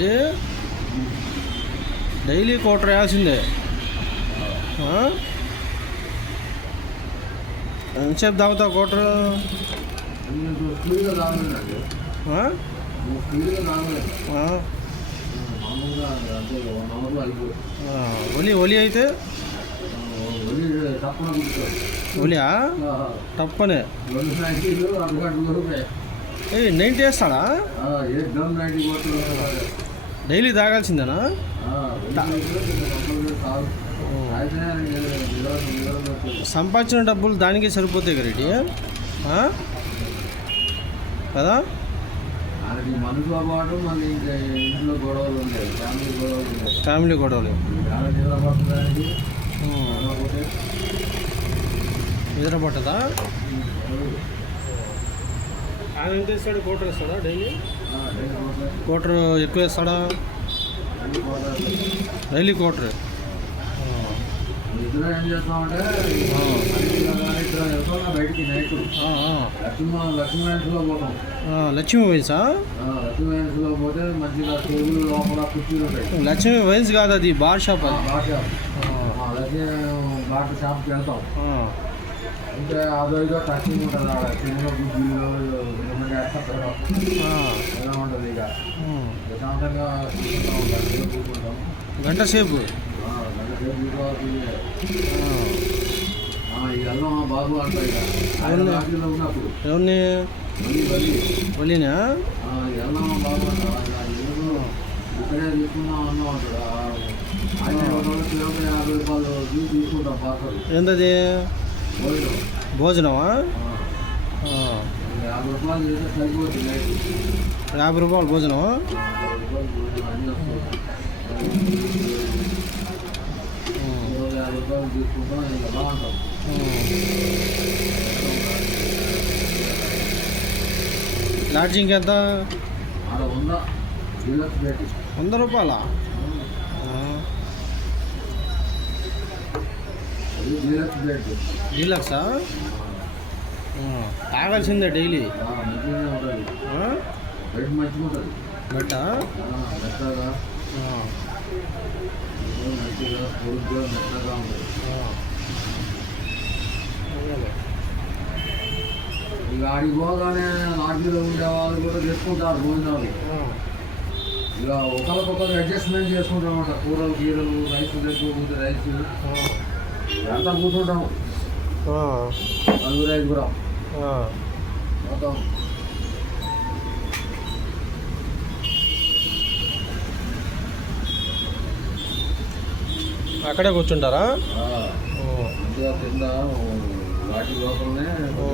Reddy daily quarter వేయాల్సిందే ఆ? ఎంతసేపు తాగుతావు కోటరు ఒలి ఒలి అయితే? ఒలియా? తప్పనే. ఏ నైంటీ వేస్తాడా డైలీ తాగాల్సిందేనా? సంపాదించిన డబ్బులు దానికే సరిపోతాయి కదా రెడ్డి? కదా? ఫ్యామిలీ గొడవలు నిద్ర పట్టదా? ఆయన ఎంత ఇస్తాడు? కోటర్ ఇస్తాడా డైలీ? కోటర్ ఎక్కువ ఇస్తాడా డైలీ కోటర్ ఇద్దరు ఏం చేస్తామంటే బయటికి నైట్ లక్ష్మీ లక్ష్మీ పోతాం లక్ష్మీ వైన్సా? ఆ, లక్ష్మీ పోతే మంచిగా టేబుల్ లోపల కుర్చీలు ఉంటాయి లక్ష్మీ వైన్స్ కాదు అది బార్ షాప్ అది. బాట ఆ, లక్ష్మీ బాట షాప్కి వెళ్తాం. ఇంకా ఉంటుంది ఆడ. ఎలా ఉంటుంది ఇక. ప్రశాంతంగా కూర్చుంటాం గంట సేపు? బాబు ఉన్నప్పుడు. ఎవరిని? బాబు ఇక్కడే తీసుకున్నాం అన్నం ఆయన ఒక యాభై రూపాయలు తీసుకుంటాం ఏంటది పోయినాం భోజనమా. యాభై రూపాయలు చేస్తే సరిపోతుంది నైట్ యాభై రూపాయలు? మంచిగా పొడుగ్గా మెత్తగా ఉంటుంది ఇక ఆడికి పోగానే లాడ్జీలో ఉండే వాళ్ళు కూడా తెచ్చుకుంటారు భోజనాలు. ఇక ఒకరికొకరు అడ్జస్ట్మెంట్ చేసుకుంటాం అనమాట కూరలు గీరలు రైస్ తెచ్చుకోకపోతే రైస్ అంతా కూర్చుంటాం నలుగురు ఐదుగురం. మొత్తం. అక్కడే కూర్చుంటారా? కింద వాటి లోపలనే ఓ.